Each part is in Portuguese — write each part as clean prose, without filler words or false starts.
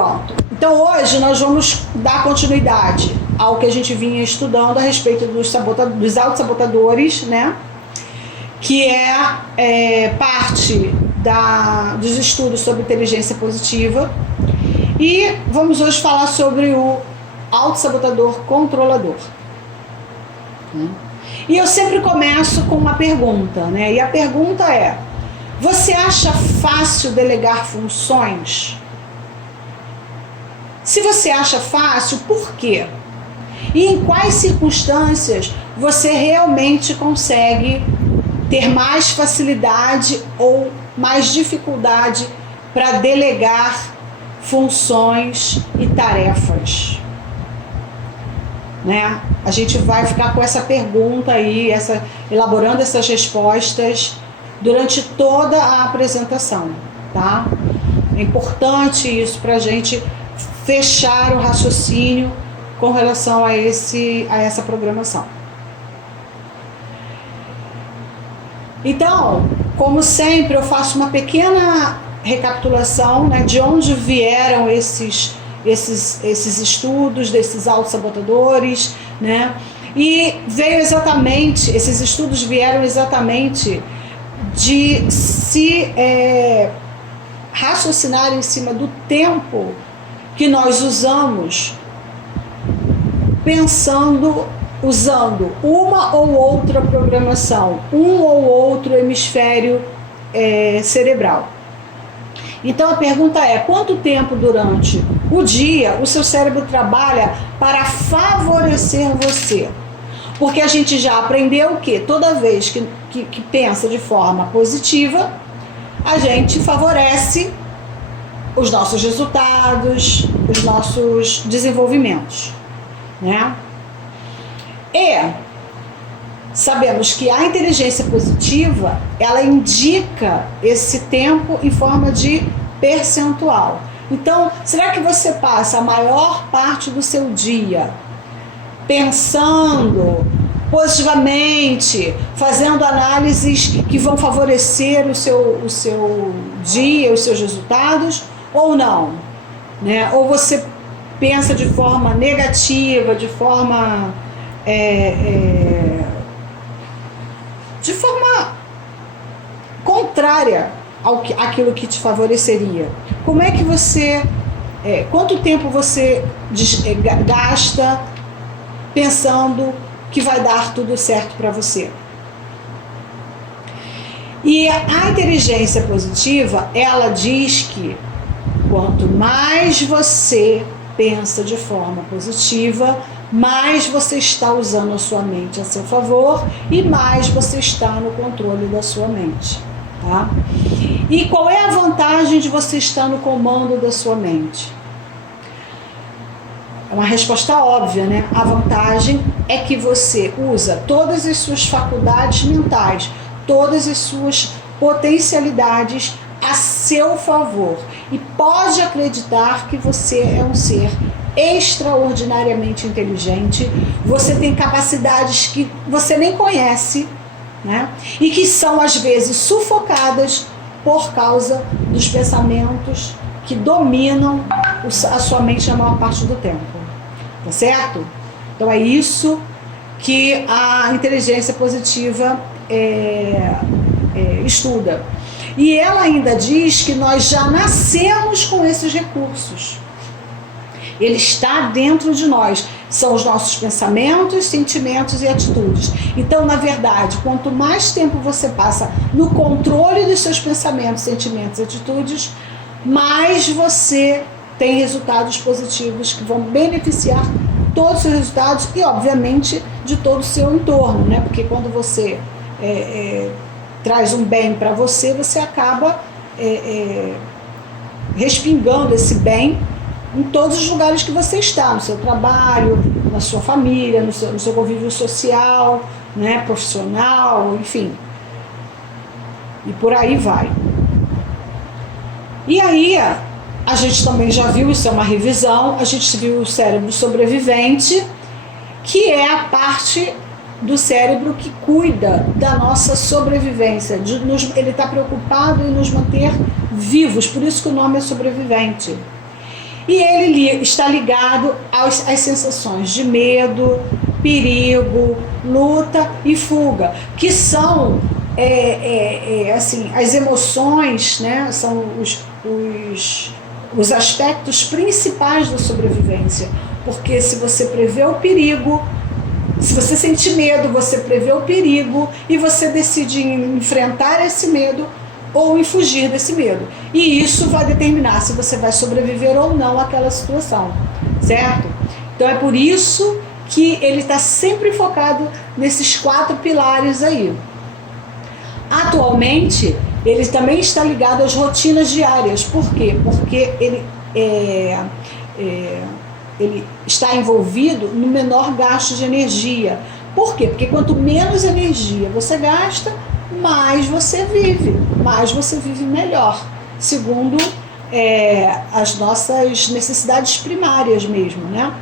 Pronto. Então hoje nós vamos dar continuidade ao que a gente vinha estudando a respeito dos autossabotadores, né? Que é parte dos estudos sobre inteligência positiva. E vamos hoje falar sobre o autossabotador controlador. E eu sempre começo com uma pergunta, né? E a pergunta é: você acha fácil delegar funções? Se você acha fácil, por quê? E em quais circunstâncias você realmente consegue ter mais facilidade ou mais dificuldade para delegar funções e tarefas? Né? A gente vai ficar com essa pergunta aí, elaborando essas respostas durante toda a apresentação, tá? É importante isso para a gente fechar o raciocínio com relação a essa programação. Então, como sempre, eu faço uma pequena recapitulação, né, de onde vieram esses estudos desses autossabotadores, né? E esses estudos vieram exatamente de se raciocinar em cima do tempo que nós usamos usando uma ou outra programação, um ou outro hemisfério cerebral. Então a pergunta é: quanto tempo durante o dia o seu cérebro trabalha para favorecer você? Porque a gente já aprendeu que toda vez que pensa de forma positiva, a gente favorece os nossos resultados, os nossos desenvolvimentos, né? E sabemos que a inteligência positiva, ela indica esse tempo em forma de percentual. Então, será que você passa a maior parte do seu dia pensando positivamente, fazendo análises que vão favorecer o seu dia, os seus resultados, ou não? Né? Ou você pensa de forma negativa, de forma contrária àquilo que te favoreceria? Como é que você, quanto tempo você gasta pensando que vai dar tudo certo para você? E a inteligência positiva, ela diz que quanto mais você pensa de forma positiva, mais você está usando a sua mente a seu favor e mais você está no controle da sua mente, tá? E qual é a vantagem de você estar no comando da sua mente? É uma resposta óbvia, né? A vantagem é que você usa todas as suas faculdades mentais, todas as suas potencialidades a seu favor e pode acreditar que você é um ser extraordinariamente inteligente, você tem capacidades que você nem conhece, né? E que são às vezes sufocadas por causa dos pensamentos que dominam a sua mente na maior parte do tempo, tá certo? Então é isso que a inteligência positiva estuda. E ela ainda diz que nós já nascemos com esses recursos. Ele está dentro de nós. São os nossos pensamentos, sentimentos e atitudes. Então, na verdade, quanto mais tempo você passa no controle dos seus pensamentos, sentimentos e atitudes, mais você tem resultados positivos que vão beneficiar todos os seus resultados e, obviamente, de todo o seu entorno, né? Porque quando você traz um bem para você, você acaba respingando esse bem em todos os lugares que você está, no seu trabalho, na sua família, no seu convívio social, né, profissional, enfim. E por aí vai. E aí, a gente também já viu, isso é uma revisão, a gente viu o cérebro sobrevivente, que é a parte do cérebro que cuida da nossa sobrevivência. Ele está preocupado em nos manter vivos, por isso que o nome é sobrevivente. E ele está ligado às sensações de medo, perigo, luta e fuga, que são assim, as emoções, né, são os aspectos principais da sobrevivência. Porque se você prevê o perigo, se você sente medo, você prevê o perigo e você decide enfrentar esse medo ou em fugir desse medo. E isso vai determinar se você vai sobreviver ou não àquela situação, certo? Então é por isso que ele está sempre focado nesses 4 pilares aí. Atualmente, ele também está ligado às rotinas diárias. Por quê? Porque ele está envolvido no menor gasto de energia. Por quê? Porque quanto menos energia você gasta, mais você vive melhor, segundo as nossas necessidades primárias mesmo, né?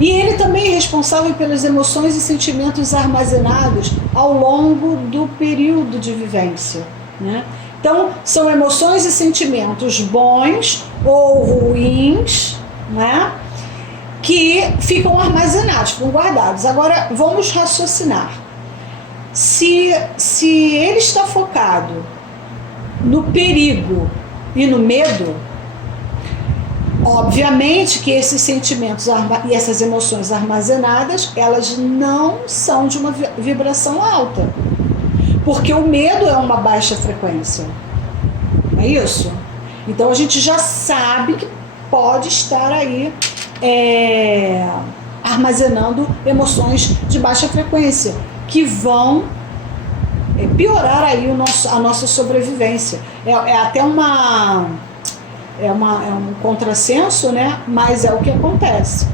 E ele também é responsável pelas emoções e sentimentos armazenados ao longo do período de vivência, né? Então, são emoções e sentimentos bons ou ruins, né, que ficam armazenados, ficam guardados. Agora, vamos raciocinar. Se ele está focado no perigo e no medo, obviamente que esses sentimentos e essas emoções armazenadas, elas não são de uma vibração alta. Porque o medo é uma baixa frequência. Não é isso? Então a gente já sabe que pode estar aí armazenando emoções de baixa frequência, que vão piorar aí a nossa sobrevivência. É até um contrassenso, né? Mas é o que acontece.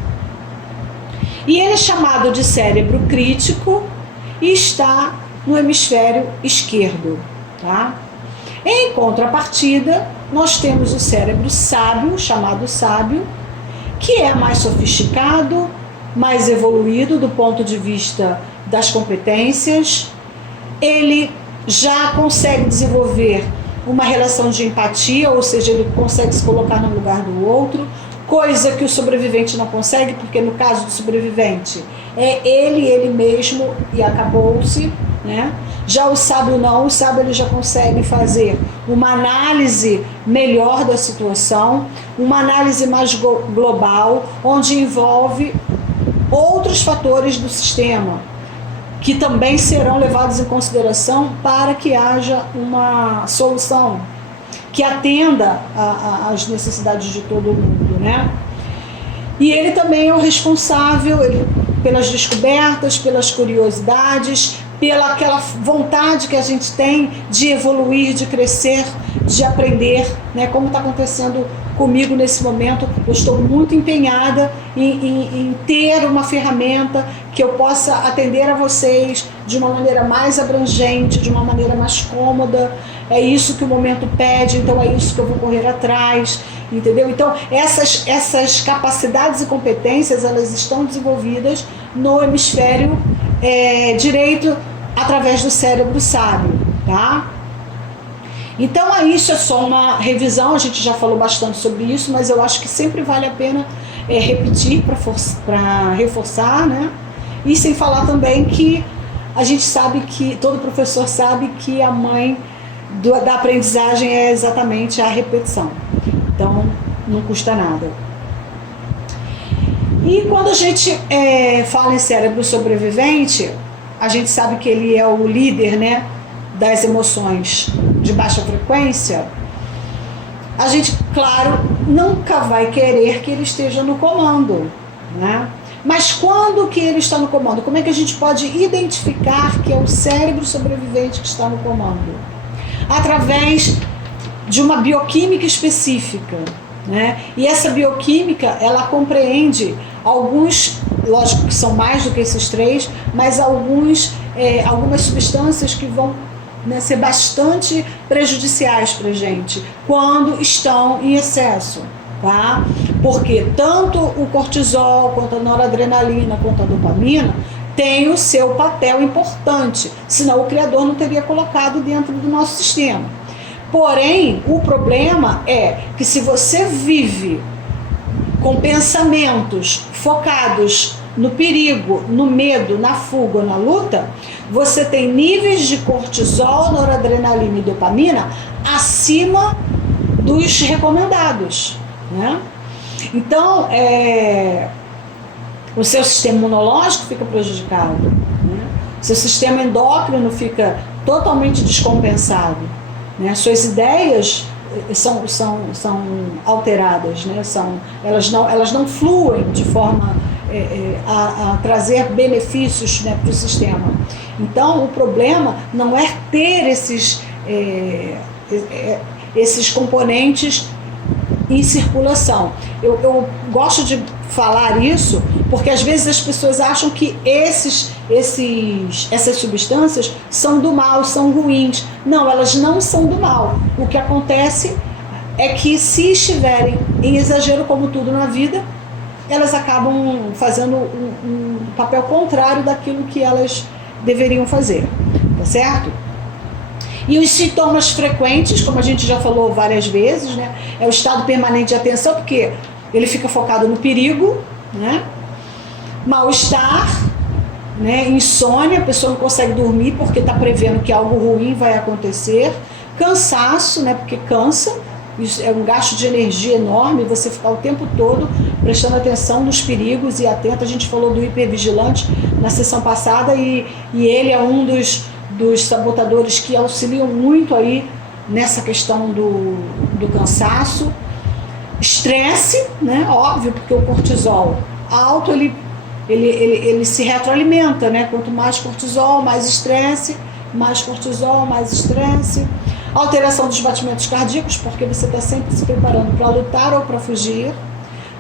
E ele é chamado de cérebro crítico e está no hemisfério esquerdo, tá? Em contrapartida, nós temos o cérebro sábio, chamado sábio, que é mais sofisticado, mais evoluído do ponto de vista das competências. Ele já consegue desenvolver uma relação de empatia, ou seja, ele consegue se colocar no lugar do outro, coisa que o sobrevivente não consegue, porque no caso do sobrevivente é ele mesmo e acabou-se, né? Já o sábio não, o sábio ele já consegue fazer uma análise melhor da situação, uma análise mais global, onde envolve outros fatores do sistema, que também serão levados em consideração para que haja uma solução que atenda às necessidades de todo mundo, né? E ele também é o responsável pelas descobertas, pelas curiosidades, pela aquela vontade que a gente tem de evoluir, de crescer, de aprender, né? Como está acontecendo comigo nesse momento. Eu estou muito empenhada em ter uma ferramenta que eu possa atender a vocês de uma maneira mais abrangente, de uma maneira mais cômoda. É isso que o momento pede, então é isso que eu vou correr atrás, entendeu? Então essas capacidades e competências, elas estão desenvolvidas no hemisfério direito, através do cérebro sábio, tá? Então isso é só uma revisão, a gente já falou bastante sobre isso, mas eu acho que sempre vale a pena repetir para reforçar, né? E sem falar também que a gente sabe que, todo professor sabe que a mãe da aprendizagem é exatamente a repetição. Então não custa nada. E quando a gente fala em cérebro sobrevivente, a gente sabe que ele é o líder, né, das emoções de baixa frequência. A gente, claro, nunca vai querer que ele esteja no comando, né? Mas quando que ele está no comando? Como é que a gente pode identificar que é o cérebro sobrevivente que está no comando? Através de uma bioquímica específica, né? E essa bioquímica, ela compreende alguns, lógico que são mais do que esses 3, mas algumas substâncias que vão, né, ser bastante prejudiciais para a gente quando estão em excesso, tá? Porque tanto o cortisol, quanto a noradrenalina, quanto a dopamina tem o seu papel importante, senão o Criador não teria colocado dentro do nosso sistema. Porém, o problema é que se você vive com pensamentos focados no perigo, no medo, na fuga ou na luta, você tem níveis de cortisol, noradrenalina e dopamina acima dos recomendados, né? Então, o seu sistema imunológico fica prejudicado, né? Seu sistema endócrino fica totalmente descompensado, né? Suas ideias são alteradas, né? Elas não fluem de forma a trazer benefícios, né, para o sistema. Então, o problema não é ter esses componentes em circulação. Eu gosto de falar isso porque às vezes as pessoas acham que essas substâncias são do mal, são ruins. Não, elas não são do mal. O que acontece é que, se estiverem em exagero, como tudo na vida, elas acabam fazendo um papel contrário daquilo que elas deveriam fazer, tá certo? E os sintomas frequentes, como a gente já falou várias vezes, né, é o estado permanente de atenção, porque ele fica focado no perigo, né? Mal-estar, né? Insônia, a pessoa não consegue dormir porque está prevendo que algo ruim vai acontecer. Cansaço, né? Porque cansa, isso é um gasto de energia enorme, você ficar o tempo todo prestando atenção nos perigos e atento. A gente falou do hipervigilante na sessão passada e ele é um dos sabotadores que auxiliam muito aí nessa questão do cansaço. Estresse, né? Óbvio, porque o cortisol alto, ele se retroalimenta, né? Quanto mais cortisol, mais estresse, mais cortisol, mais estresse. Alteração dos batimentos cardíacos, porque você está sempre se preparando para lutar ou para fugir,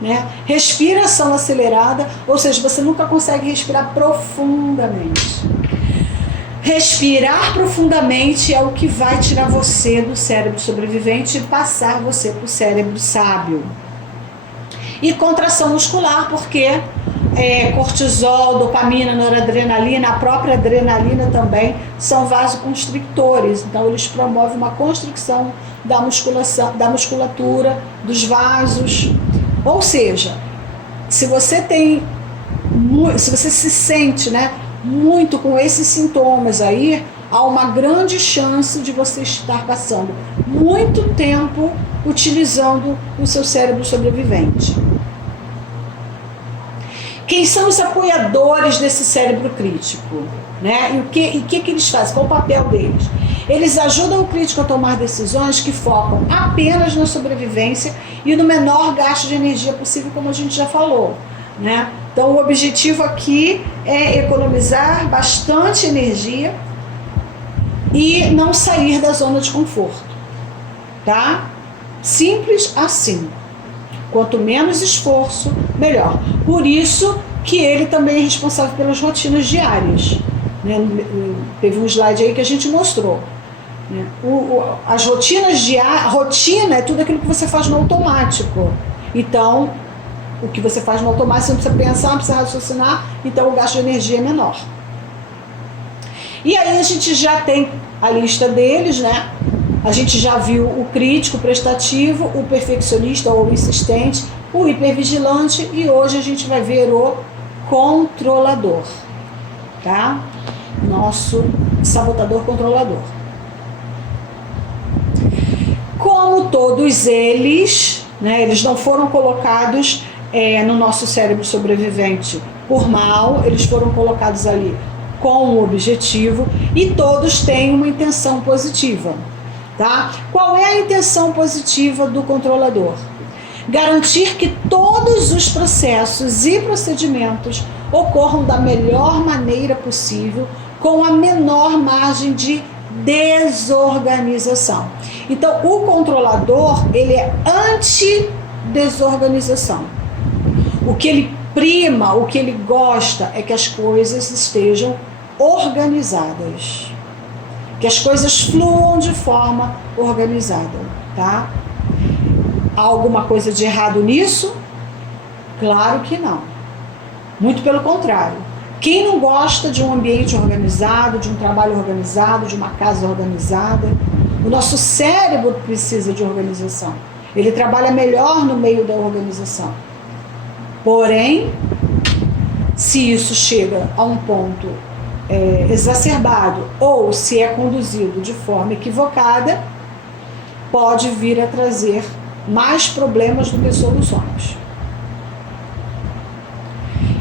né? Respiração acelerada, ou seja, você nunca consegue respirar profundamente. Respirar profundamente é o que vai tirar você do cérebro sobrevivente e passar você para o cérebro sábio. E contração muscular, porque cortisol, dopamina, noradrenalina, a própria adrenalina também são vasoconstrictores. Então, eles promovem uma constricção da musculatura, dos vasos. Ou seja, se você se sente, né, muito com esses sintomas aí, há uma grande chance de você estar passando muito tempo utilizando o seu cérebro sobrevivente. Quem são os apoiadores desse cérebro crítico, né? E o que eles fazem? Qual o papel deles? Eles ajudam o crítico a tomar decisões que focam apenas na sobrevivência e no menor gasto de energia possível, como a gente já falou, né? Então, o objetivo aqui é economizar bastante energia e não sair da zona de conforto, tá? Simples assim. Quanto menos esforço, melhor. Por isso que ele também é responsável pelas rotinas diárias, né? Teve um slide aí que a gente mostrou, né? As rotinas diárias, rotina é tudo aquilo que você faz no automático. Então, o que você faz no automático, você não precisa pensar, não precisa raciocinar, então o gasto de energia é menor. E aí a gente já tem a lista deles, né? A gente já viu o crítico, o prestativo, o perfeccionista ou insistente, o hipervigilante, e hoje a gente vai ver o controlador, tá? Nosso sabotador controlador. Como todos eles, né, eles não foram colocados no nosso cérebro sobrevivente por mal, eles foram colocados ali com um objetivo e todos têm uma intenção positiva, tá? Qual é a intenção positiva do controlador? Garantir que todos os processos e procedimentos ocorram da melhor maneira possível, com a menor margem de desorganização. Então, o controlador, ele é anti-desorganização. O que ele prima, o que ele gosta é que as coisas estejam organizadas, que as coisas fluam de forma organizada, tá? Há alguma coisa de errado nisso? Claro que não. Muito pelo contrário. Quem não gosta de um ambiente organizado, de um trabalho organizado, de uma casa organizada? O nosso cérebro precisa de organização. Ele trabalha melhor no meio da organização. Porém, se isso chega a um ponto exacerbado ou se é conduzido de forma equivocada, pode vir a trazer mais problemas do que soluções.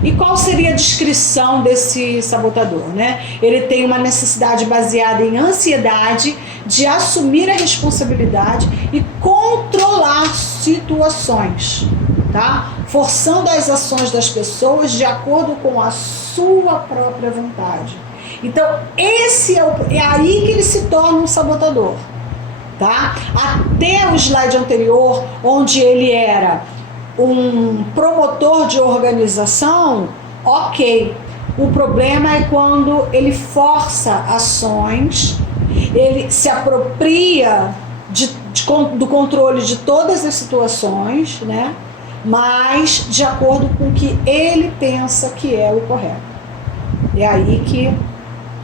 E qual seria a descrição desse sabotador, né? Ele tem uma necessidade baseada em ansiedade de assumir a responsabilidade e controlar situações, tá? Forçando as ações das pessoas de acordo com a sua própria vontade. Então, esse é aí que ele se torna um sabotador, tá? Até o slide anterior, onde ele era um promotor de organização, ok. O problema é quando ele força ações, ele se apropria do controle de todas as situações, né? Mas de acordo com o que ele pensa que é o correto. É aí que,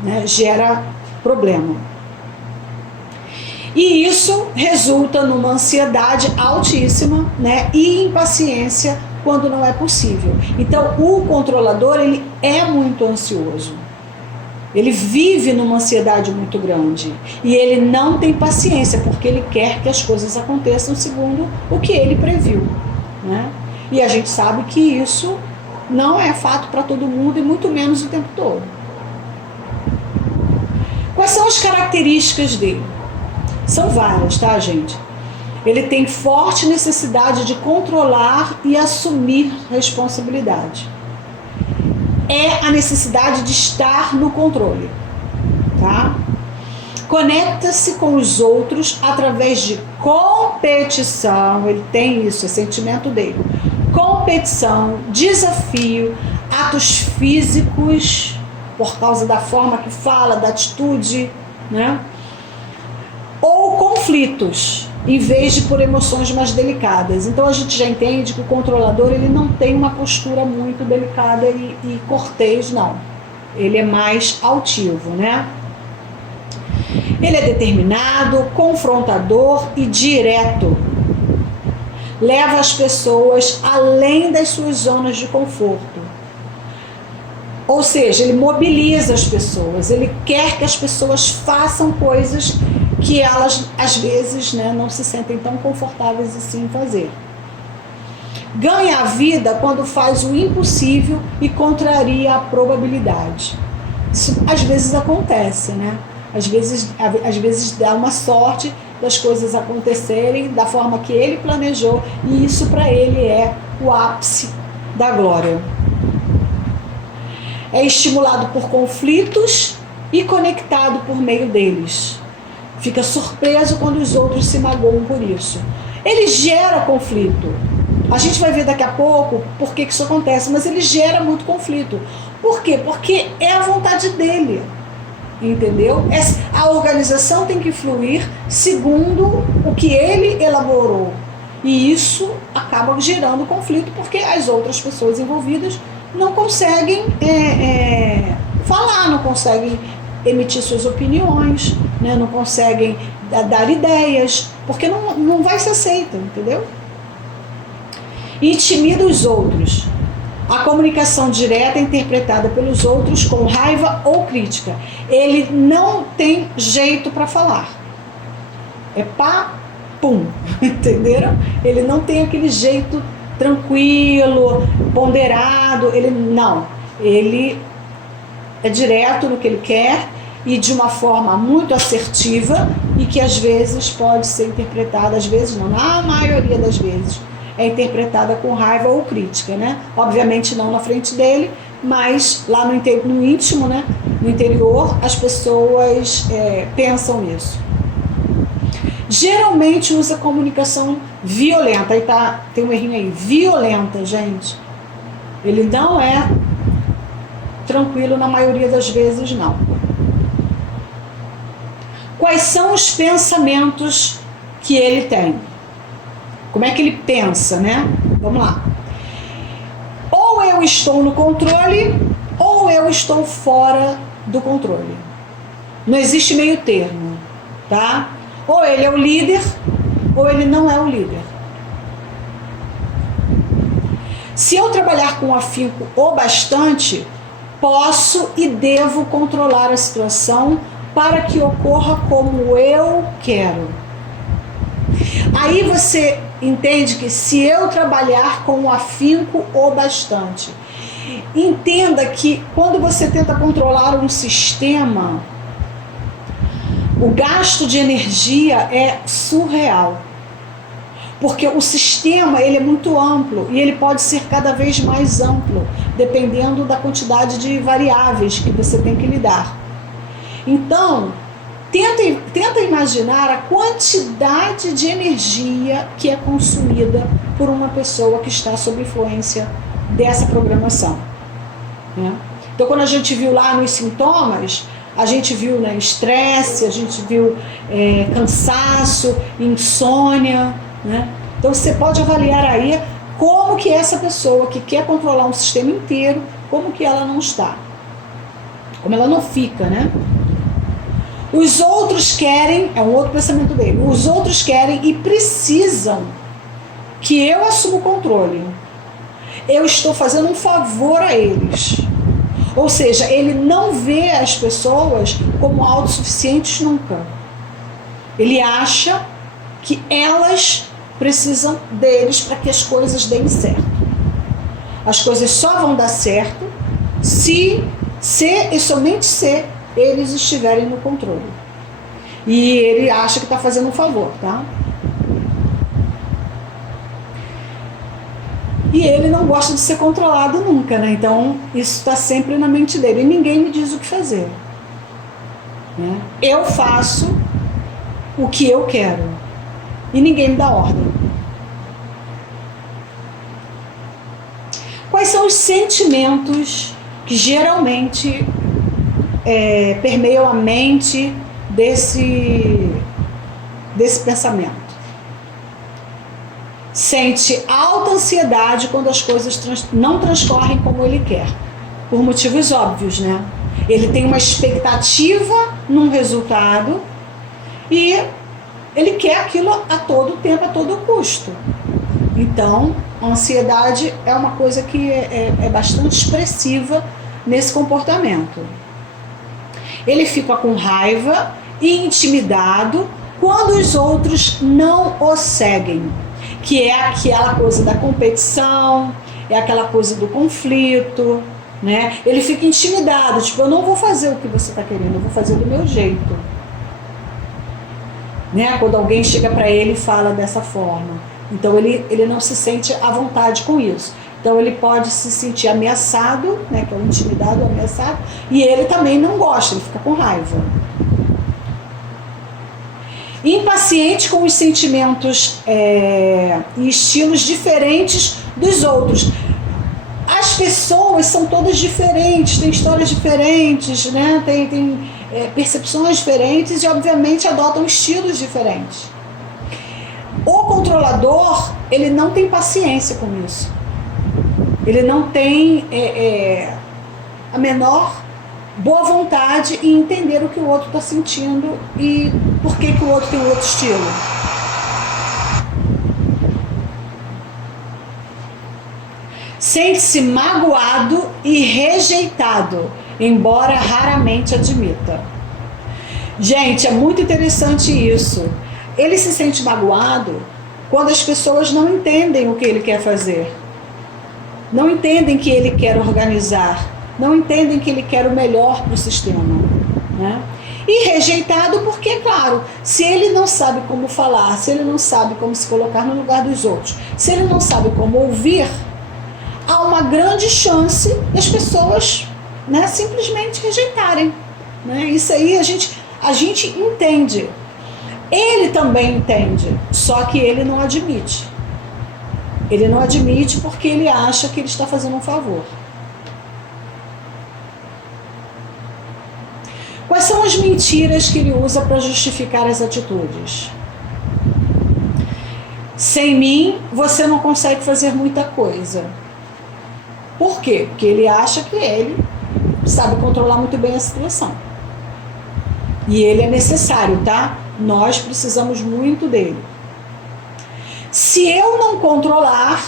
né, gera problema. E isso resulta numa ansiedade altíssima, né, e impaciência quando não é possível. Então, o controlador, ele é muito ansioso. Ele vive numa ansiedade muito grande. E ele não tem paciência, porque ele quer que as coisas aconteçam segundo o que ele previu, né? E a gente sabe que isso não é fato para todo mundo, e muito menos o tempo todo. Quais são as características dele? São várias, tá, gente? Ele tem forte necessidade de controlar e assumir responsabilidade. É a necessidade de estar no controle, tá? Conecta-se com os outros através de competição, ele tem isso, é sentimento dele. Competição, desafio, atos físicos, por causa da forma que fala, da atitude, né? Ou conflitos, em vez de por emoções mais delicadas. Então a gente já entende que o controlador, ele não tem uma postura muito delicada e cortês, não. Ele é mais altivo, né? Ele é determinado, confrontador e direto. Leva as pessoas além das suas zonas de conforto. Ou seja, ele mobiliza as pessoas, ele quer que as pessoas façam coisas que elas, às vezes, né, não se sentem tão confortáveis assim em fazer. Ganha a vida quando faz o impossível e contraria a probabilidade. Isso às vezes acontece, né? Às vezes dá uma sorte das coisas acontecerem da forma que ele planejou, e isso para ele é o ápice da glória. É estimulado por conflitos e conectado por meio deles. Fica surpreso quando os outros se magoam por isso. Ele gera conflito. A gente vai ver daqui a pouco por que isso acontece, mas ele gera muito conflito. Por quê? Porque é a vontade dele. Entendeu? A organização tem que fluir segundo o que ele elaborou. E isso acaba gerando conflito, porque as outras pessoas envolvidas não conseguem falar, não conseguem emitir suas opiniões, né? Não conseguem dar ideias, porque não vai ser aceita, entendeu? Intimida os outros. A comunicação direta é interpretada pelos outros com raiva ou crítica. Ele não tem jeito para falar. É pá, pum, entenderam? Ele não tem aquele jeito tranquilo, ponderado, ele é direto no que ele quer e de uma forma muito assertiva, e que às vezes pode ser interpretada, às vezes não, na maioria das vezes, é interpretada com raiva ou crítica, né? Obviamente não na frente dele, mas lá no íntimo, né? No interior, as pessoas pensam nisso. Geralmente usa comunicação violenta. Aí tem um errinho aí. Violenta, gente. Ele não é tranquilo na maioria das vezes, não. Quais são os pensamentos que ele tem? Como é que ele pensa, né? Vamos lá. Ou eu estou no controle, ou eu estou fora do controle. Não existe meio termo, tá? Ou ele é o líder, ou ele não é o líder. Se eu trabalhar com afinco o bastante, posso e devo controlar a situação para que ocorra como eu quero. Aí você entende que se eu trabalhar com afinco o bastante, entenda que quando você tenta controlar um sistema, o gasto de energia é surreal. Porque o sistema ele é muito amplo e ele pode ser cada vez mais amplo, dependendo da quantidade de variáveis que você tem que lidar. Então, tenta imaginar a quantidade de energia que é consumida por uma pessoa que está sob influência dessa programação. Né? Então, quando a gente viu lá nos sintomas, a gente viu, né, estresse, a gente viu cansaço, insônia, né? Então você pode avaliar aí como que essa pessoa que quer controlar um sistema inteiro, como que ela não está, como ela não fica, né? Os outros querem, é um outro pensamento dele, os outros querem e precisam que eu assuma o controle. Eu estou fazendo um favor a eles. Ou seja, ele não vê as pessoas como autossuficientes nunca. Ele acha que elas precisam deles para que as coisas deem certo. As coisas só vão dar certo se e somente se eles estiverem no controle. E ele acha que está fazendo um favor, tá? E ele não gosta de ser controlado nunca, né? Então, isso está sempre na mente dele. E ninguém me diz o que fazer. Né? Eu faço o que eu quero. E ninguém me dá ordem. Quais são os sentimentos que geralmente permeiam a mente desse pensamento? Sente alta ansiedade quando as coisas não transcorrem como ele quer, por motivos óbvios, né? Ele tem uma expectativa num resultado e ele quer aquilo a todo tempo, a todo custo. Então, a ansiedade é uma coisa que é bastante expressiva nesse comportamento. Ele fica com raiva e intimidado quando os outros não o seguem, que é aquela coisa da competição, é aquela coisa do conflito, né? Ele fica intimidado, tipo, eu não vou fazer o que você está querendo, eu vou fazer do meu jeito. Né? Quando alguém chega para ele e fala dessa forma. Então ele não se sente à vontade com isso. Então ele pode se sentir ameaçado, né? Que é o intimidado, o ameaçado, e ele também não gosta, ele fica com raiva. Impaciente com os sentimentos e estilos diferentes dos outros. As pessoas são todas diferentes, têm histórias diferentes, né? Tem percepções diferentes e, obviamente, adotam estilos diferentes. O controlador, ele não tem paciência com isso. Ele não tem a menor boa vontade em entender o que o outro está sentindo e por que o outro tem outro estilo. Sente-se magoado e rejeitado, embora raramente admita. Gente, é muito interessante isso. Ele se sente magoado quando as pessoas não entendem o que ele quer fazer. Não entendem que ele quer organizar. Não entendem que ele quer o melhor para o sistema. Né? E rejeitado porque, claro, se ele não sabe como falar, se ele não sabe como se colocar no lugar dos outros, se ele não sabe como ouvir, há uma grande chance das pessoas, né, simplesmente rejeitarem. Né? Isso aí a gente entende. Ele também entende, só que ele não admite. Ele não admite porque ele acha que ele está fazendo um favor. Quais são as mentiras que ele usa para justificar as atitudes? Sem mim, você não consegue fazer muita coisa. Por quê? Porque ele acha que ele sabe controlar muito bem a situação. E ele é necessário, tá? Nós precisamos muito dele. Se eu não controlar,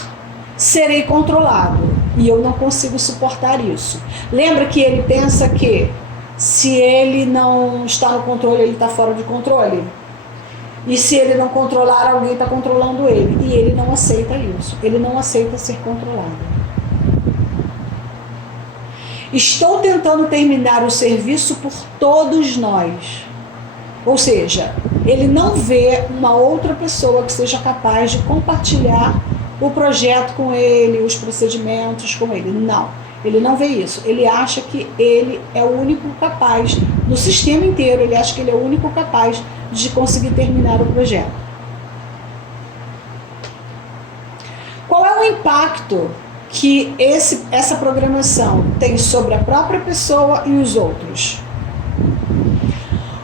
serei controlado e eu não consigo suportar isso. Lembra que ele pensa que se ele não está no controle, ele está fora de controle? E se ele não controlar, alguém está controlando ele. E ele não aceita isso. Ele não aceita ser controlado. Estou tentando terminar o serviço por todos nós. Ou seja, ele não vê uma outra pessoa que seja capaz de compartilhar o projeto com ele, os procedimentos com ele. Não, ele não vê isso. Ele acha que ele é o único capaz, no sistema inteiro, ele acha que ele é o único capaz de conseguir terminar o projeto. Qual é o impacto que essa programação tem sobre a própria pessoa e os outros?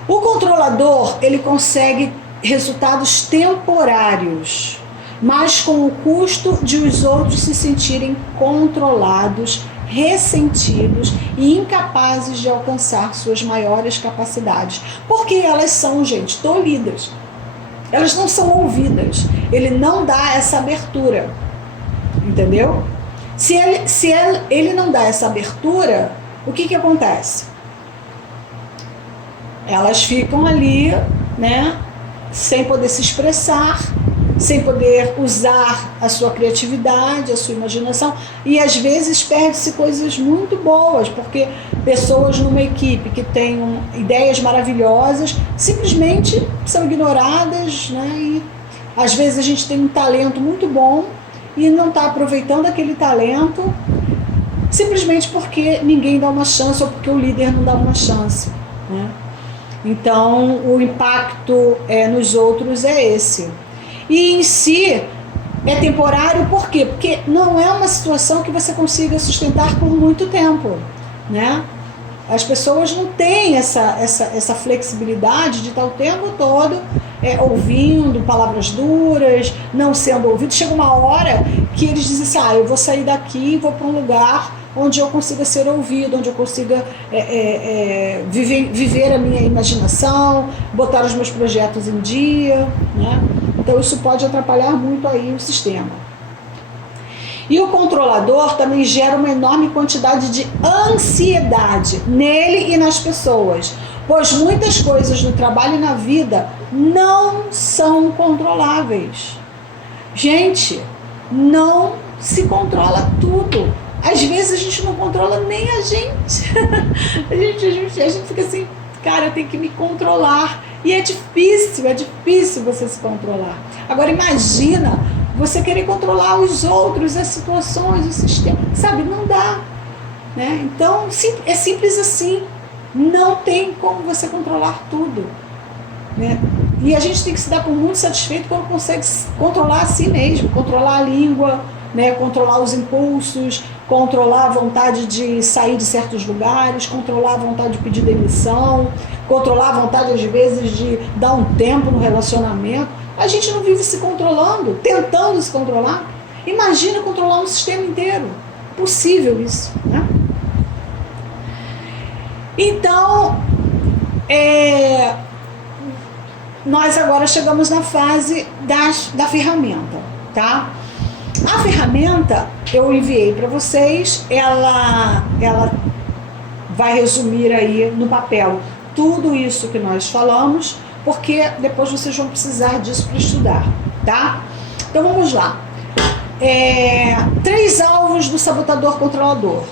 O controlador, ele consegue resultados temporários, mas com o custo de os outros se sentirem controlados, ressentidos e incapazes de alcançar suas maiores capacidades. Porque elas são, gente, tolhidas. Elas não são ouvidas. Ele não dá essa abertura. Entendeu? Se ele não dá essa abertura, o que acontece? Elas ficam ali, né, sem poder se expressar, sem poder usar a sua criatividade, a sua imaginação, e às vezes perde-se coisas muito boas, porque pessoas numa equipe que tem ideias maravilhosas simplesmente são ignoradas, né? E às vezes a gente tem um talento muito bom e não está aproveitando aquele talento simplesmente porque ninguém dá uma chance ou porque o líder não dá uma chance, né? Então o impacto nos outros é esse. E em si é temporário, por quê? Porque não é uma situação que você consiga sustentar por muito tempo, né? As pessoas não têm essa flexibilidade de estar o tempo todo ouvindo palavras duras, não sendo ouvido. Chega uma hora que eles dizem assim, eu vou sair daqui e vou para um lugar onde eu consiga ser ouvido, onde eu consiga viver a minha imaginação, botar os meus projetos em dia, né? Então isso pode atrapalhar muito aí o sistema. E o controlador também gera uma enorme quantidade de ansiedade nele e nas pessoas, pois muitas coisas no trabalho e na vida não são controláveis. Gente, não se controla tudo. Às vezes a gente não controla nem a gente. a gente fica assim, cara, eu tenho que me controlar. E é difícil você se controlar. Agora imagina você querer controlar os outros, as situações, o sistema. Sabe, não dá. Né? Então, é simples assim. Não tem como você controlar tudo. Né? E a gente tem que se dar por muito satisfeito quando consegue controlar a si mesmo. Controlar a língua, né? Controlar os impulsos, controlar a vontade de sair de certos lugares, controlar a vontade de pedir demissão, controlar a vontade, às vezes, de dar um tempo no relacionamento. A gente não vive se controlando, tentando se controlar. Imagina controlar um sistema inteiro. Possível isso, né? Então, nós agora chegamos na fase da ferramenta, tá? A ferramenta eu enviei para vocês, ela vai resumir aí no papel tudo isso que nós falamos, porque depois vocês vão precisar disso para estudar, tá? Então vamos lá. 3 alvos do sabotador controlador.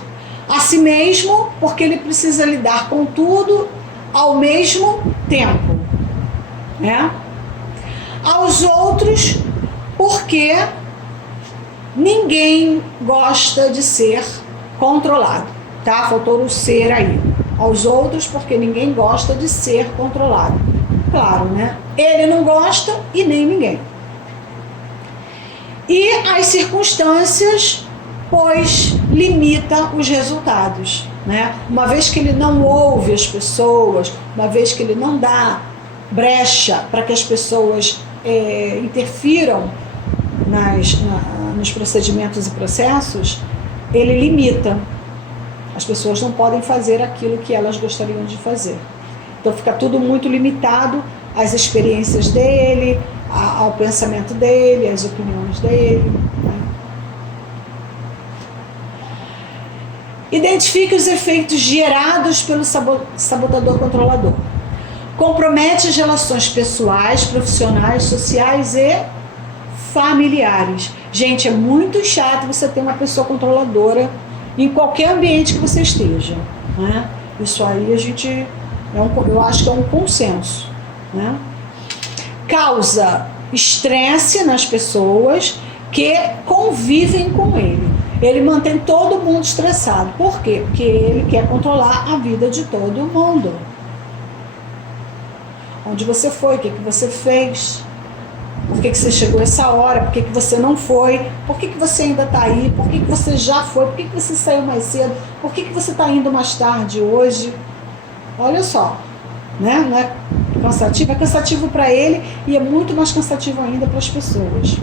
A si mesmo, porque ele precisa lidar com tudo ao mesmo tempo, né? Aos outros, porque ninguém gosta de ser controlado, tá? Faltou o ser aí. Aos outros, porque ninguém gosta de ser controlado. Claro, né? Ele não gosta e nem ninguém. E as circunstâncias, pois limita os resultados, né? Uma vez que ele não ouve as pessoas, uma vez que ele não dá brecha para que as pessoas interfiram nos procedimentos e processos, ele limita. As pessoas não podem fazer aquilo que elas gostariam de fazer. Então fica tudo muito limitado às experiências dele, ao pensamento dele, às opiniões dele, né? Identifique os efeitos gerados pelo sabotador controlador. Compromete as relações pessoais, profissionais, sociais e familiares. Gente, é muito chato você ter uma pessoa controladora em qualquer ambiente que você esteja, né? Isso aí eu acho que é um consenso, né? Causa estresse nas pessoas que convivem com ele. Ele mantém todo mundo estressado. Por quê? Porque ele quer controlar a vida de todo mundo. Onde você foi? O que você fez? Por que você chegou essa hora? Por que você não foi? Por que você ainda está aí? Por que você já foi? Por que você saiu mais cedo? Por que você está indo mais tarde hoje? Olha só, né? Não é cansativo? É cansativo para ele e é muito mais cansativo ainda para as pessoas.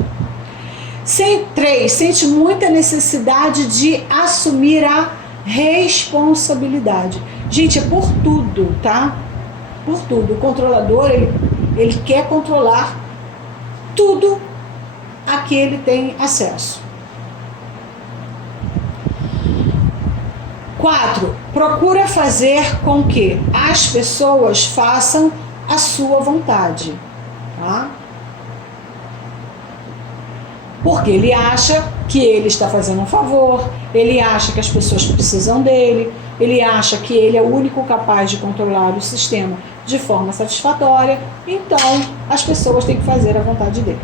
3. Sente muita necessidade de assumir a responsabilidade. Gente, é por tudo, tá? Por tudo. O controlador, ele quer controlar tudo a que ele tem acesso. 4. Procura fazer com que as pessoas façam a sua vontade, tá? Porque ele acha que ele está fazendo um favor, ele acha que as pessoas precisam dele, ele acha que ele é o único capaz de controlar o sistema de forma satisfatória, então as pessoas têm que fazer a vontade dele.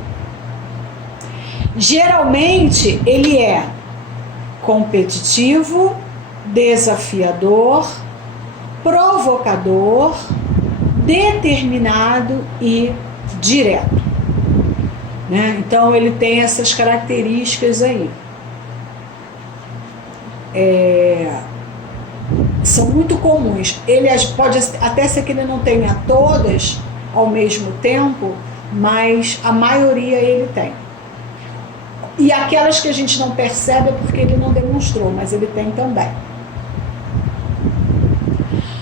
Geralmente ele é competitivo, desafiador, provocador, determinado e direto, né? Então ele tem essas características aí. São muito comuns. Ele pode até ser que ele não tenha todas ao mesmo tempo, mas a maioria ele tem. E aquelas que a gente não percebe é porque ele não demonstrou, mas ele tem também.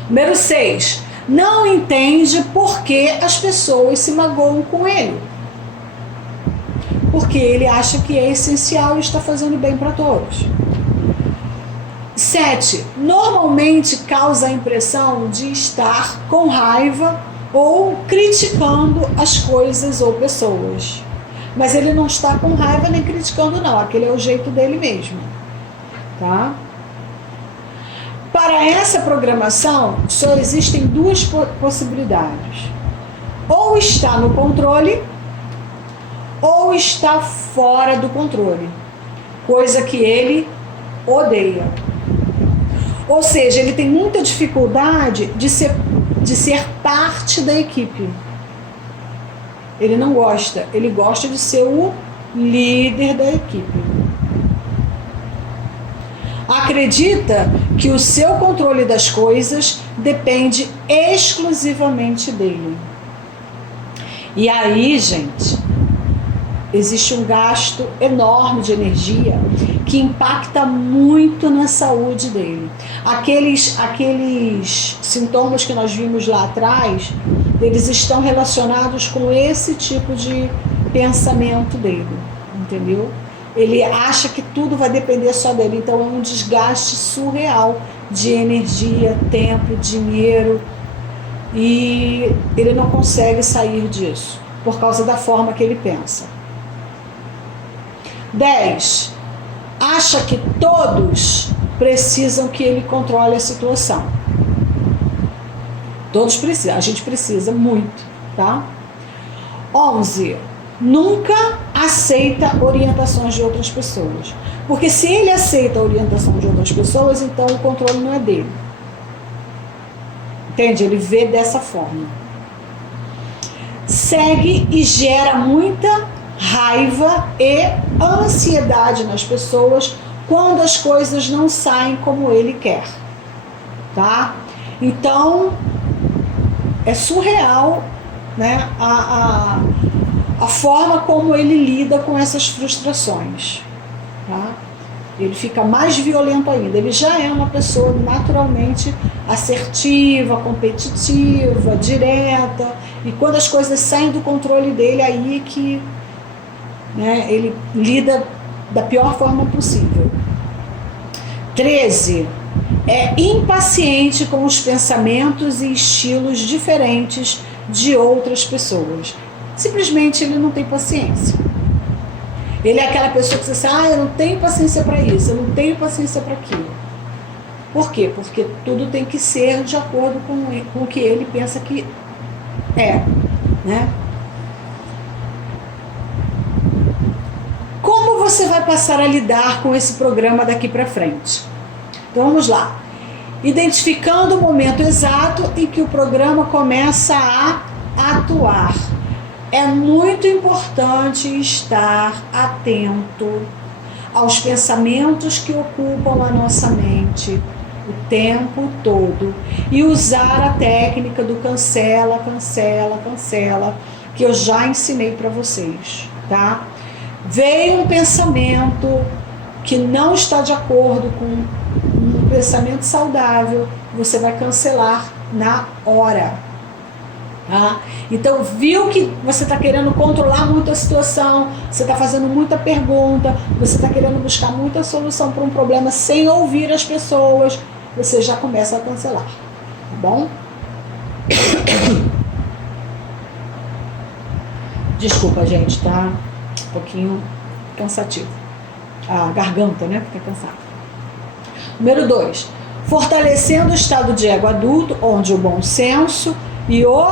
Número 6. Não entende por que as pessoas se magoam com ele. Porque ele acha que é essencial e está fazendo bem para todos. 7. Normalmente causa a impressão de estar com raiva ou criticando as coisas ou pessoas. Mas ele não está com raiva nem criticando, não. Aquele é o jeito dele mesmo, tá? Para essa programação, só existem duas possibilidades. Ou está no controle, ou está fora do controle. Coisa que ele odeia. Ou seja, ele tem muita dificuldade de ser parte da equipe. Ele não gosta, ele gosta de ser o líder da equipe. Acredita que o seu controle das coisas depende exclusivamente dele. E aí, gente, existe um gasto enorme de energia que impacta muito na saúde dele. Aqueles sintomas que nós vimos lá atrás, eles estão relacionados com esse tipo de pensamento dele, entendeu? Ele acha que tudo vai depender só dele, então é um desgaste surreal de energia, tempo, dinheiro, e ele não consegue sair disso, por causa da forma que ele pensa. 10. Acha que todos precisam que ele controle a situação. Todos precisam, a gente precisa muito, tá? 11. Nunca aceita orientações de outras pessoas. Porque se ele aceita a orientação de outras pessoas, então o controle não é dele. Entende? Ele vê dessa forma. Segue e gera muita raiva e ansiedade nas pessoas quando as coisas não saem como ele quer, tá? Então é surreal, né, a forma como ele lida com essas frustrações, tá? Ele fica mais violento ainda. Ele já é uma pessoa naturalmente assertiva, competitiva, direta, e quando as coisas saem do controle dele, aí que, né, ele lida da pior forma possível. 13. é impaciente com os pensamentos e estilos diferentes de outras pessoas. Simplesmente ele não tem paciência. Ele é aquela pessoa que você diz, eu não tenho paciência para isso, eu não tenho paciência para aquilo. Por quê? Porque tudo tem que ser de acordo com o que ele pensa que é, né? Como você vai passar a lidar com esse programa daqui para frente? Então vamos lá. Identificando o momento exato em que o programa começa a atuar. É muito importante estar atento aos pensamentos que ocupam a nossa mente o tempo todo e usar a técnica do cancela, cancela, cancela, que eu já ensinei para vocês, tá? Veio um pensamento que não está de acordo com um pensamento saudável, você vai cancelar na hora. Tá? Então, viu que você está querendo controlar muito a situação, você está fazendo muita pergunta, você está querendo buscar muita solução para um problema sem ouvir as pessoas, você já começa a cancelar, tá bom? Desculpa, gente, tá um pouquinho cansativo. A garganta, né, fica cansada. Número 2, fortalecendo o estado de ego adulto, onde o bom senso e o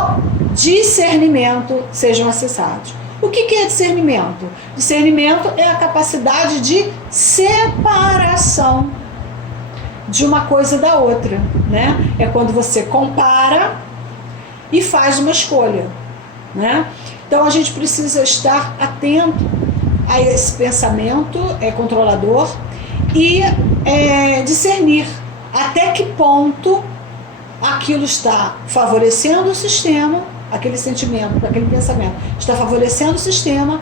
discernimento sejam acessados. O que é discernimento? Discernimento é a capacidade de separação de uma coisa da outra, né? É quando você compara e faz uma escolha, né? Então a gente precisa estar atento a esse pensamento controlador e discernir até que ponto aquilo está favorecendo o sistema, aquele sentimento, aquele pensamento está favorecendo o sistema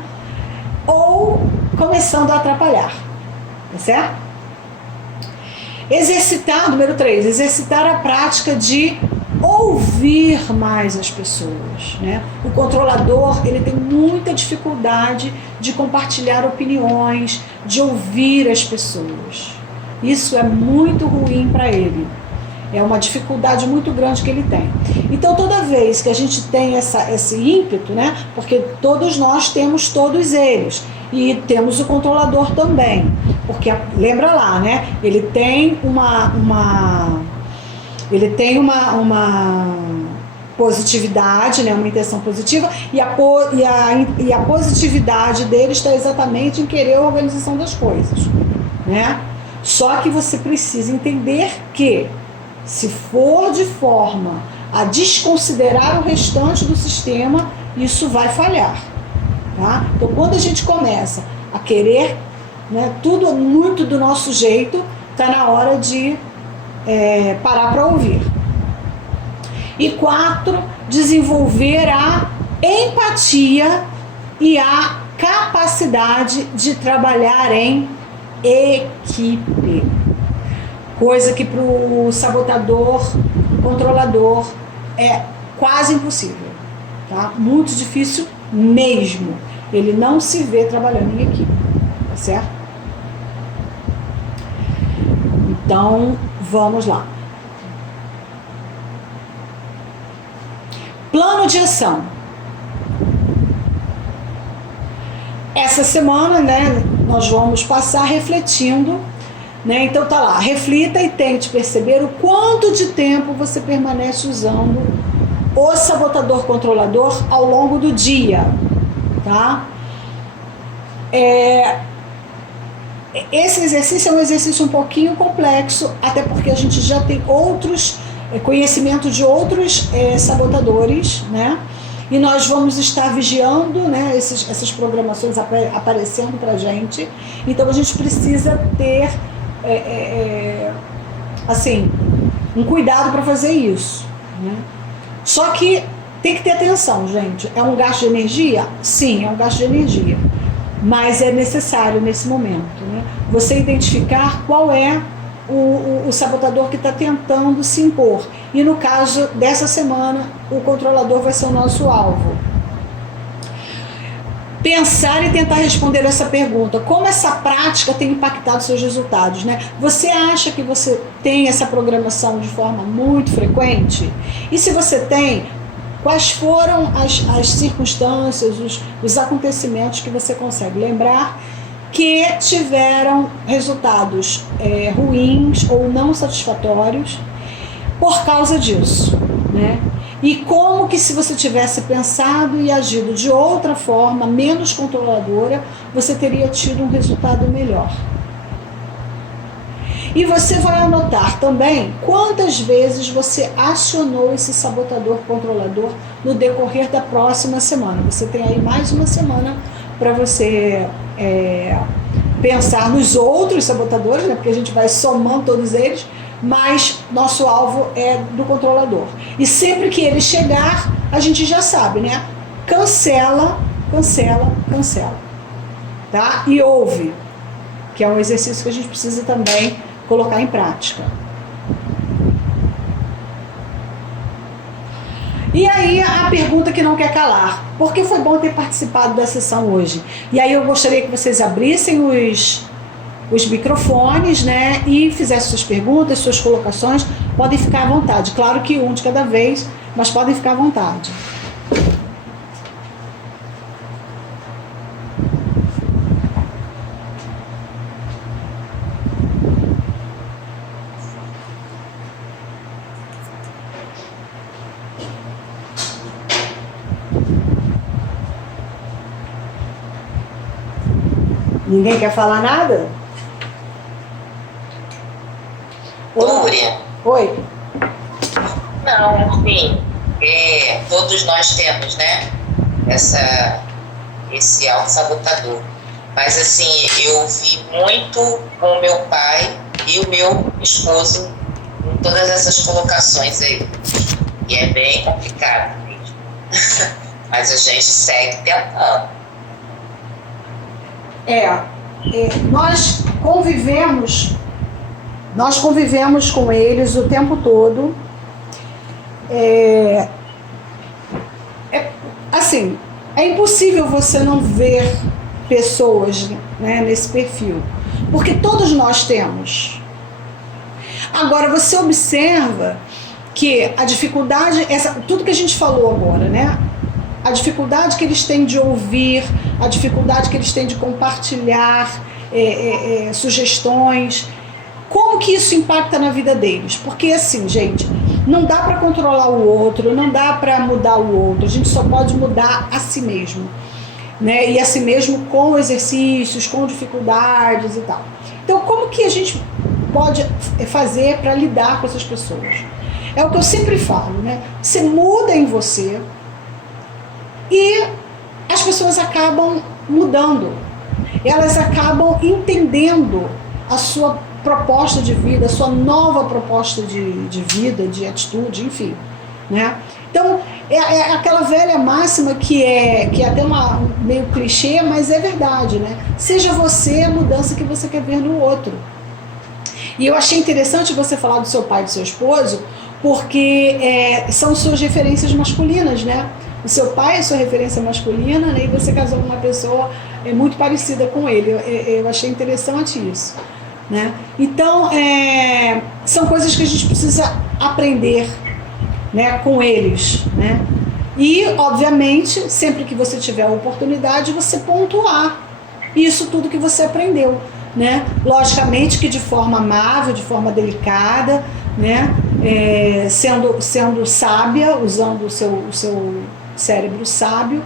ou começando a atrapalhar, tá certo? Exercitar, número 3, exercitar a prática de ouvir mais as pessoas, né? O controlador, ele tem muita dificuldade de compartilhar opiniões, de ouvir as pessoas. Isso é muito ruim para ele. É uma dificuldade muito grande que ele tem. Então, toda vez que a gente tem esse ímpeto, né? Porque todos nós temos todos eles. E temos o controlador também. Porque, lembra lá, né? Ele tem uma positividade, né? Uma intenção positiva. E a positividade dele está exatamente em querer a organização das coisas, né? Só que você precisa entender que se for de forma a desconsiderar o restante do sistema, isso vai falhar, tá? Então, quando a gente começa a querer, né, tudo muito do nosso jeito, está na hora de parar para ouvir. E 4, desenvolver a empatia e a capacidade de trabalhar em equipe. Coisa que para o sabotador, o controlador, é quase impossível, tá? Muito difícil mesmo. Ele não se vê trabalhando em equipe, tá certo? Então, vamos lá. Plano de ação. Essa semana, né, nós vamos passar refletindo, né? Então tá lá, reflita e tente perceber o quanto de tempo você permanece usando o sabotador controlador ao longo do dia, tá? Esse exercício é um exercício um pouquinho complexo, até porque a gente já tem outros conhecimento de outros sabotadores, né? E nós vamos estar vigiando, né, essas programações aparecendo pra gente. Então a gente precisa ter assim, um cuidado para fazer isso, né? Só que tem que ter atenção, gente. É um gasto de energia? Sim, é um gasto de energia. Mas é necessário nesse momento, né? Você identificar qual é o sabotador que está tentando se impor. E no caso dessa semana, o controlador vai ser o nosso alvo. pensar e tentar responder essa pergunta. Como essa prática tem impactado seus resultados, né? Você acha que você tem essa programação de forma muito frequente? E se você tem, quais foram as circunstâncias, os acontecimentos que você consegue lembrar que tiveram resultados ruins ou não satisfatórios por causa disso, né? E como que, se você tivesse pensado e agido de outra forma, menos controladora, você teria tido um resultado melhor. E você vai anotar também quantas vezes você acionou esse sabotador controlador no decorrer da próxima semana. Você tem aí mais uma semana para você pensar nos outros sabotadores, né? Porque a gente vai somando todos eles, mas nosso alvo é do controlador. E sempre que ele chegar, a gente já sabe, né? Cancela, cancela, cancela. Tá? E ouve, que é um exercício que a gente precisa também colocar em prática. E aí a pergunta que não quer calar: por que foi bom ter participado da sessão hoje? E aí eu gostaria que vocês abrissem os microfones, né, e fizessem suas perguntas, suas colocações. Podem ficar à vontade, claro que um de cada vez, mas podem ficar à vontade. Ninguém quer falar nada? Lúria. Oi. Não, enfim, todos nós temos, né, esse auto-sabotador. Mas assim, eu vi muito com o meu pai e o meu esposo em todas essas colocações aí. E é bem complicado mesmo. Mas a gente segue tentando. Nós convivemos com eles o tempo todo. Assim, é impossível você não ver pessoas, né, nesse perfil, porque todos nós temos. Agora, você observa que a dificuldade, tudo que a gente falou agora, né? A dificuldade que eles têm de ouvir, a dificuldade que eles têm de compartilhar sugestões. Como que isso impacta na vida deles? Porque assim, gente, não dá para controlar o outro, não dá para mudar o outro, a gente só pode mudar a si mesmo, né? E a si mesmo com exercícios, com dificuldades e tal. Então, como que a gente pode fazer para lidar com essas pessoas? É o que eu sempre falo, né? Você muda em você e as pessoas acabam mudando, elas acabam entendendo a sua proposta de vida, a sua nova proposta de vida, de atitude, enfim, né? Então, é aquela velha máxima que é até meio clichê, mas é verdade, né? Seja você a mudança que você quer ver no outro. E eu achei interessante você falar do seu pai e do seu esposo, porque são suas referências masculinas, né? O seu pai é sua referência masculina, né? E você casou com uma pessoa muito parecida com ele. Eu achei interessante isso, né? Então, são coisas que a gente precisa aprender, né, com eles, né? E, obviamente, sempre que você tiver a oportunidade, você pontuar isso tudo que você aprendeu, né? Logicamente que de forma amável, de forma delicada, né? Sendo sábia, usando o seu cérebro sábio,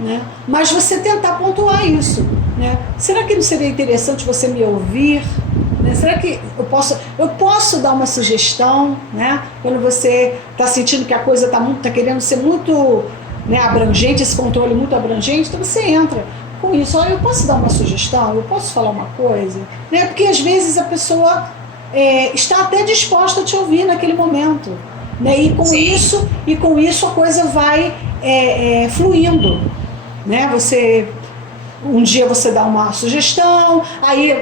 né? Mas você tentar pontuar isso, né? Será que não seria interessante você me ouvir? Né? Será que eu posso dar uma sugestão, né? Quando você está sentindo que a coisa está querendo ser muito, né, abrangente, esse controle muito abrangente, então você entra com isso. Olha, eu posso dar uma sugestão? Eu posso falar uma coisa? Né? Porque às vezes a pessoa está até disposta a te ouvir naquele momento, né? E com isso a coisa vai fluindo, né? Você um dia você dá uma sugestão, aí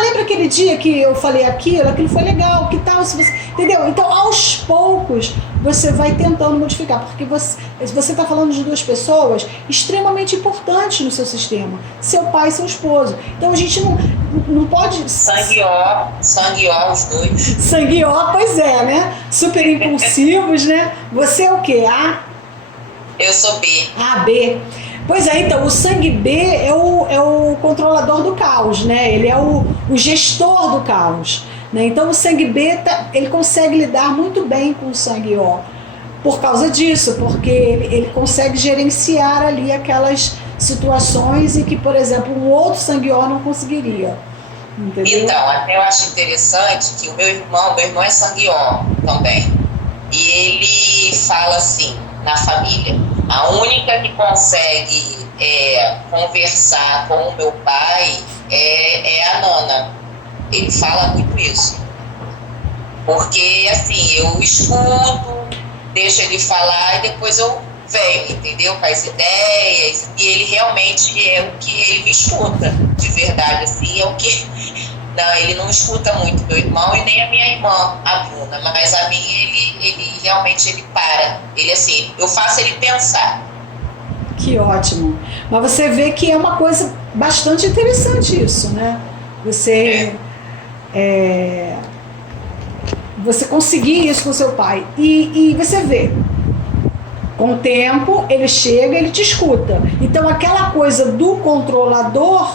lembra aquele dia que eu falei aquilo foi legal, que tal se você, entendeu? Então aos poucos você vai tentando modificar, porque você está falando de duas pessoas extremamente importantes no seu sistema, seu pai e seu esposo. Então a gente não pode... Sangue ó, os dois. Sangue ó, pois é, né? Super impulsivos, né? Você é o quê? A? Eu sou B. A, B. Pois é, então, o sangue B é o controlador do caos, né? Ele é o gestor do caos, né? Então, o sangue B, ele consegue lidar muito bem com o sangue O. Por causa disso, porque ele consegue gerenciar ali aquelas situações em que, por exemplo, um outro sangue O não conseguiria. Entendeu? Então, até eu acho interessante que o meu irmão é sangue O também. E ele fala assim, na família, a única que consegue conversar com o meu pai é a Nana. Ele fala muito isso. Porque, assim, eu escuto, deixo ele falar e depois eu venho, entendeu? Com as ideias. E ele realmente é o que ele me escuta, de verdade, assim, é o que... Não, ele não escuta muito meu irmão e nem a minha irmã, a Bruna, mas a mim ele realmente para. Ele assim, eu faço ele pensar. Que ótimo. Mas você vê que é uma coisa bastante interessante isso, né? Você conseguir isso com seu pai. E você vê, com o tempo, ele chega, ele te escuta. Então aquela coisa do controlador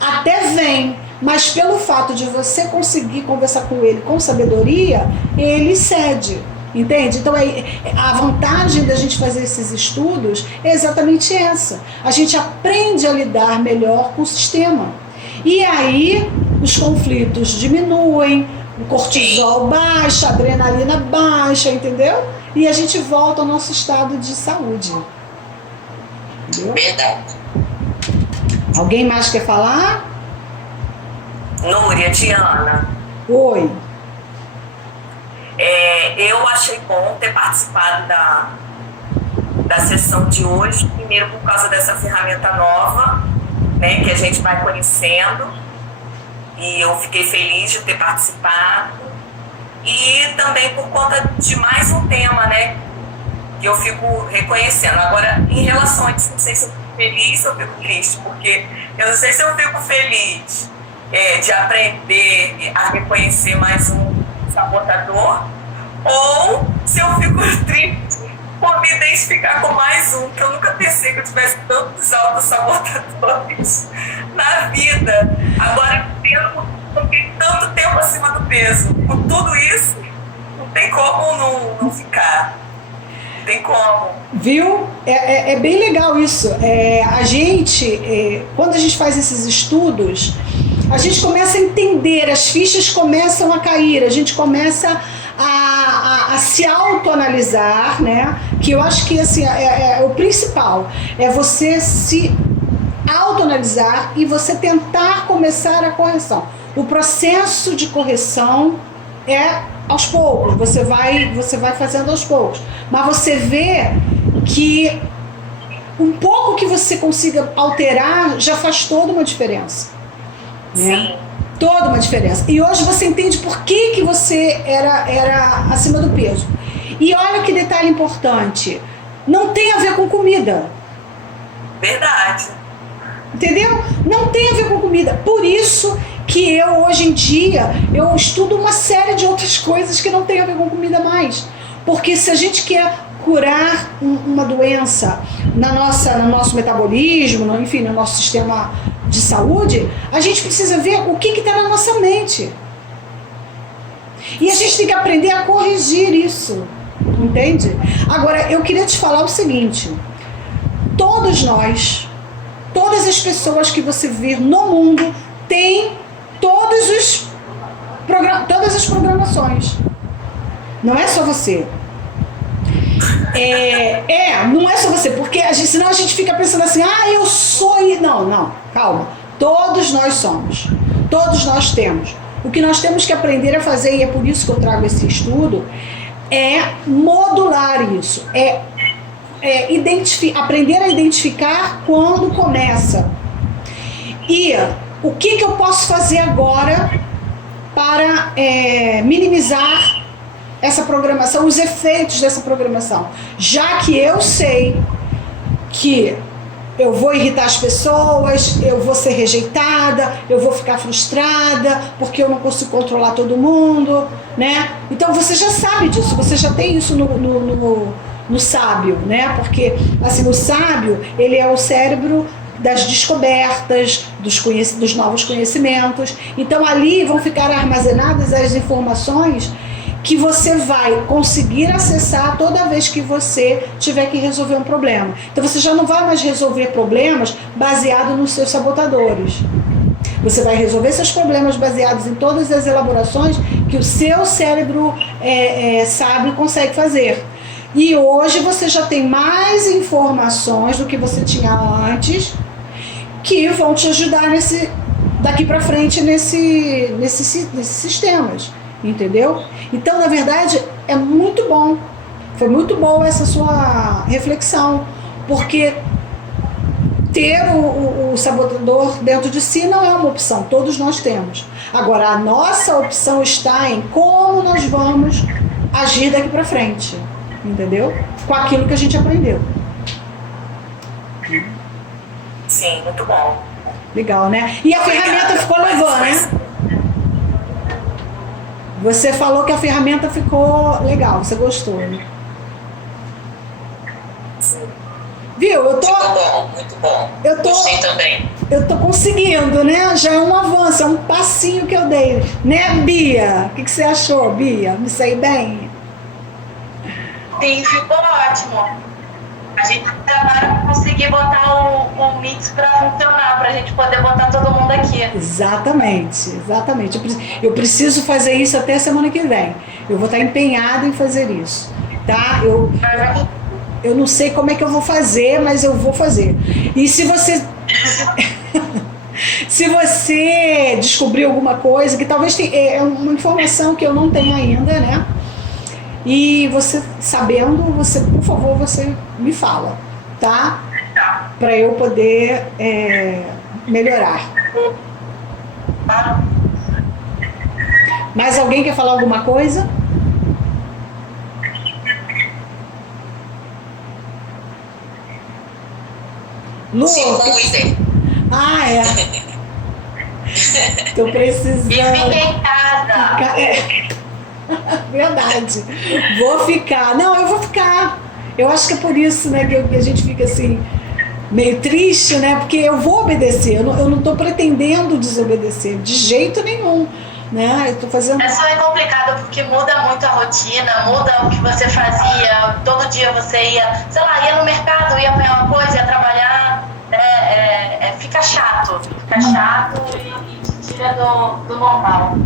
até vem, mas pelo fato de você conseguir conversar com ele com sabedoria, ele cede, entende? Então a vantagem da gente fazer esses estudos é exatamente essa. A gente aprende a lidar melhor com o sistema. E aí os conflitos diminuem, o cortisol baixa, a adrenalina baixa, entendeu? E a gente volta ao nosso estado de saúde. Entendeu? Verdade. Alguém mais quer falar? Núria, Diana. Oi. Eu achei bom ter participado da sessão de hoje, primeiro por causa dessa ferramenta nova, né, que a gente vai conhecendo, e eu fiquei feliz de ter participado, e também por conta de mais um tema, né, que eu fico reconhecendo. Agora, em relação a isso, não sei se eu fico feliz ou eu fico triste, porque eu não sei se eu fico feliz de aprender a reconhecer mais um sabotador, ou se eu fico triste por me identificar com mais um, que eu nunca pensei que eu tivesse tantos autossabotadores na vida. Agora, eu fiquei tanto tempo acima do peso. Com tudo isso, não tem como não ficar. Não tem como. Viu? É bem legal isso. A gente, quando a gente faz esses estudos, a gente começa a entender, as fichas começam a cair, a gente começa a se autoanalisar, né? Que eu acho que assim, é o principal, é você se autoanalisar e você tentar começar a correção. O processo de correção é aos poucos, você vai fazendo aos poucos, mas você vê que um pouco que você consiga alterar já faz toda uma diferença. Sim. Toda uma diferença. E hoje você entende por que você era acima do peso. E olha que detalhe importante, não tem a ver com comida. Verdade. Entendeu? Não tem a ver com comida. Por isso que eu, hoje em dia, eu estudo uma série de outras coisas que não tem a ver com comida mais. Porque se a gente quer curar uma doença no nosso metabolismo, enfim, no nosso sistema de saúde, a gente precisa ver o que está na nossa mente. E a gente tem que aprender a corrigir isso. Entende? Agora, eu queria te falar o seguinte. Todos nós, todas as pessoas que você vê no mundo têm todas as programações. Não é só você. Não é só você, porque senão a gente fica pensando assim, eu sou... Não, calma. Todos nós somos. Todos nós temos. O que nós temos que aprender a fazer, e é por isso que eu trago esse estudo, é modular isso. Aprender a identificar quando começa E o que eu posso fazer agora para minimizar essa programação, os efeitos dessa programação? Já que eu sei que eu vou irritar as pessoas, eu vou ser rejeitada, eu vou ficar frustrada porque eu não consigo controlar todo mundo, né? Então você já sabe disso, você já tem isso no sábio, né? Porque assim, o sábio, ele é o cérebro das descobertas, dos novos conhecimentos. Então ali vão ficar armazenadas as informações que você vai conseguir acessar toda vez que você tiver que resolver um problema. Então você já não vai mais resolver problemas baseado nos seus sabotadores. Você vai resolver seus problemas baseados em todas as elaborações que o seu cérebro sábio consegue fazer. E hoje você já tem mais informações do que você tinha antes, que vão te ajudar daqui para frente nesses sistemas. Entendeu? Então, na verdade, é muito bom. Foi muito boa essa sua reflexão, porque ter o sabotador dentro de si não é uma opção, todos nós temos. Agora, a nossa opção está em como nós vamos agir daqui para frente, entendeu? Com aquilo que a gente aprendeu. Sim, muito bom. Legal, né? E a ferramenta ficou levando, né? Você falou que a ferramenta ficou legal, você gostou, né? Sim. Viu? Ficou bom, muito bom. Gostei também. Eu tô conseguindo, né? Já é um avanço, é um passinho que eu dei. Né, Bia? O que você achou, Bia? Me saí bem? Sim, ficou ótimo. A gente agora vai conseguir botar o mix para funcionar, para a gente poder botar todo mundo aqui. Exatamente. Eu preciso fazer isso até a semana que vem. Eu vou estar empenhada em fazer isso, tá? Eu não sei como é que eu vou fazer, mas eu vou fazer. E se você se você descobrir alguma coisa que talvez é uma informação que eu não tenho ainda, né? E você sabendo, por favor, você me fala, tá? Para eu poder melhorar. Mais alguém quer falar alguma coisa? Lu? Se cuidem. Ah, é. Tô precisando. E fiquem em casa. Verdade. Vou ficar. Não, eu vou ficar. Eu acho que é por isso, né, que a gente fica assim, meio triste, né? Porque eu vou obedecer. Eu não tô pretendendo desobedecer de jeito nenhum, né? Eu tô fazendo. É só complicado porque muda muito a rotina, muda o que você fazia. Todo dia você ia, sei lá, ia no mercado, ia apanhar uma coisa, ia trabalhar. Fica chato. Fica chato e te tira do normal.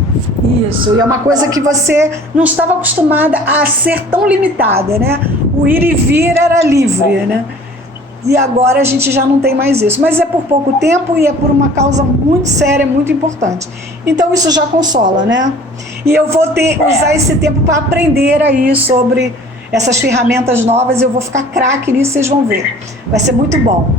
Isso, e é uma coisa que você não estava acostumada a ser tão limitada, né? O ir e vir era livre, né? E agora a gente já não tem mais isso. Mas é por pouco tempo e é por uma causa muito séria, muito importante. Então isso já consola, né? E eu vou usar esse tempo para aprender aí sobre essas ferramentas novas. Eu vou ficar craque nisso, vocês vão ver. Vai ser muito bom.